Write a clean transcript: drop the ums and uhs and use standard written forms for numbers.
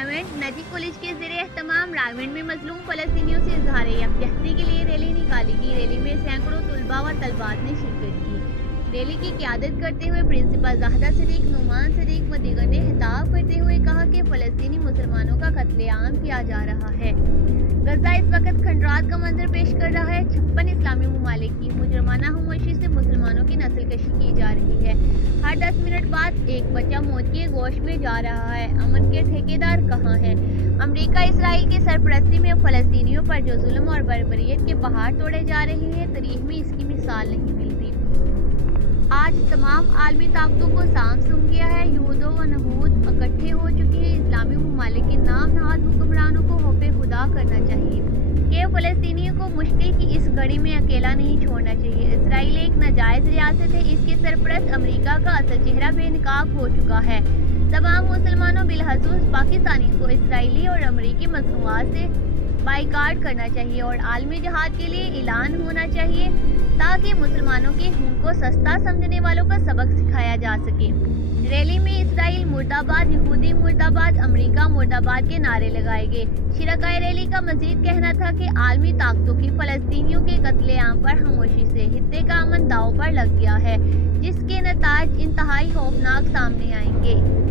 Raiwind नजी college के ज़रिए एहतमाम रायवेंड में मजलूम फ़लस्तीनियों से इजहार यकजहती के लिए रैली निकाली गई। रैली में सैकड़ों तलबा व तलबात ने शिरकत की। रैली की क़यादत करते हुए प्रिंसिपल ज़ाहदा सिद्दीक, नुमान सिद्दीक व दीगर ने खिताब करते हुए कहा कि फ़लस्तीनी मुसलमानों का कत्लेआम किया जा रहा है। गजा इस वक्त खंडरात का मंजर पेश कर रहा है। 56 इस्लामी ममालिक की मुजरमाना खामोशी से मुसलमानों की नस्ल कशी की जा रही है। हर 10 मिनट बाद एक बच्चा मौत के गोश में जा रहा है। अमन के ठेकेदार कहाँ हैं? अमेरिका इसराइल की सरपरस्ती में फ़लस्तीनियों पर जो जुल्म और बर्बरियत के पहाड़ तोड़े जा रहे हैं, तारीख में इसकी मिसाल नहीं मिलती। आज तमाम आलमी ताकतों को सांप सूंघ गया है। यहूदों व नबूद इकट्ठे हो चुके हैं। इस्लामी ममालिक के नाम नहाद हुक्मरानों को खौफ खुदा करना चाहिए कि फ़लस्तीनियों को मुश्किल की इस घड़ी में अकेला नहीं छोड़ना चाहिए। इसराइल एक नाजायज़ रियासत है। इसके सरपरस्त अमेरिका का असल चेहरा बेनकाब हो चुका है। तमाम मुसलमानों बिलखसूस पाकिस्तानी को इसराइली और अमेरिकी मसनूआत से बाइकाट करना चाहिए और आलमी जहाद के लिए ऐलान होना चाहिए ताकि मुसलमानों के खून को सस्ता समझने वालों का सबक सिखाया जा सके। रैली में इसराइल मुर्दाबाद, यहूदी मुर्दाबाद, अमेरिका मुर्दाबाद के नारे लगाए गए। शिरकाए रैली का मजीद कहना था कि आलमी ताकतों की फ़लस्तीनियों के कत्लेआम पर खामोशी से हित्ते का अमन दांव पर लग गया है, जिसके नताइज इंतहाई खौफनाक सामने आएंगे।